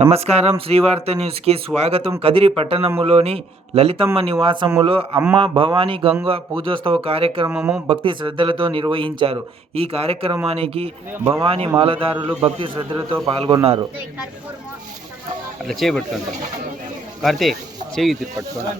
నమస్కారం. శ్రీవార్త న్యూస్కి స్వాగతం. కదిరి పట్టణములోని లలితమ్మ నివాసములో అమ్మ భవానీ గంగ పూజోత్సవ కార్యక్రమము భక్తి శ్రద్ధలతో నిర్వహించారు. ఈ కార్యక్రమానికి భవానీ మాలదారులు భక్తి శ్రద్ధలతో పాల్గొన్నారు. అట్లా చేయబట్టుకుంటాం. కార్తీక్ చేయి పట్టుకోండి.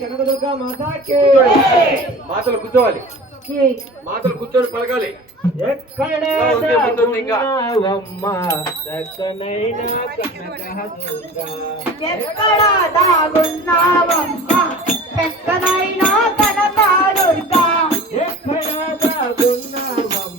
కనకదుర్గా మాతాకి మాతలు కూర్చోవాలి. మాతలు కూర్చొని పలకాలి. ఎక్కడే దాగున్నావమ్మ ఎక్కడైనా కనకదుర్గా ఎక్కడ దాగున్నావమ్మ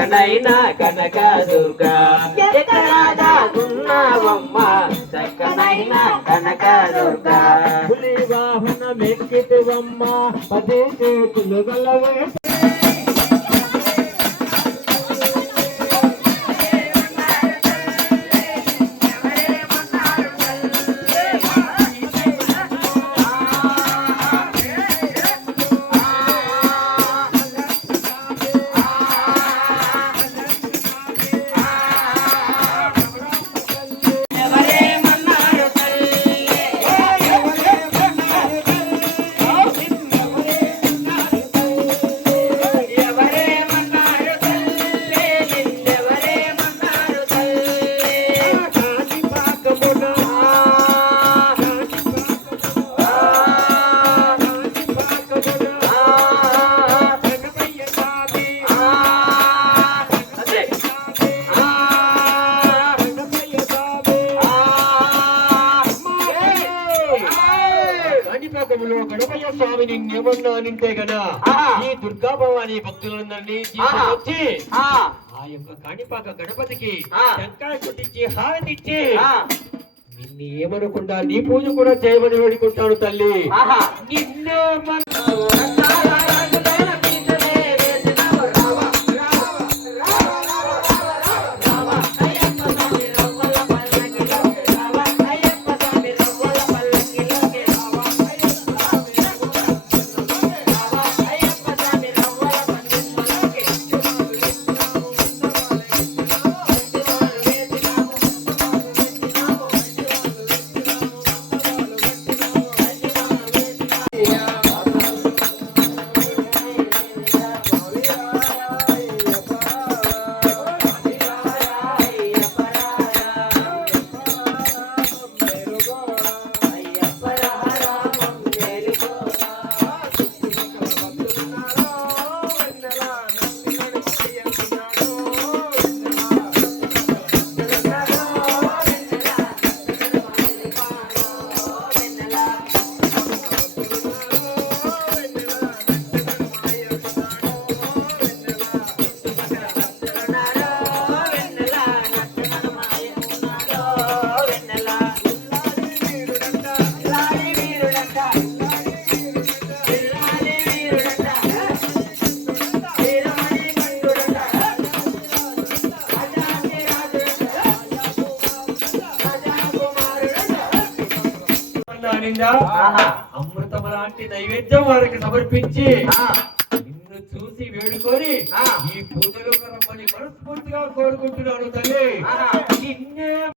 చక్కనైన కనక దుర్గా ఎక్కడ దాగున్నావమ్మ చక్కనైన కనక దుర్గా పులి వాహన మెక్కితివమ్మ పదే చేతులు గలవే గణపయ్య స్వామిని నియమన్నానంటే గనా ఈ దుర్గా భవాని భక్తులందరినీ తీసుకొచ్చి ఆ యొక్క కాణిపాక గణపతికి టెంకాయ కొట్టించి హారతిచ్చి నిన్ను ఏమనకుండా నీ పూజ కూడా చేయమని వేడుకుంటాను తల్లి నిన్నే అమృతం లాంటి నైవేద్యం వారికి సమర్పించి నిన్ను చూసి వేడుకొని ఈ పూజలో రమ్మని మనస్ఫూర్తిగా కోరుకుంటున్నాను తల్లి.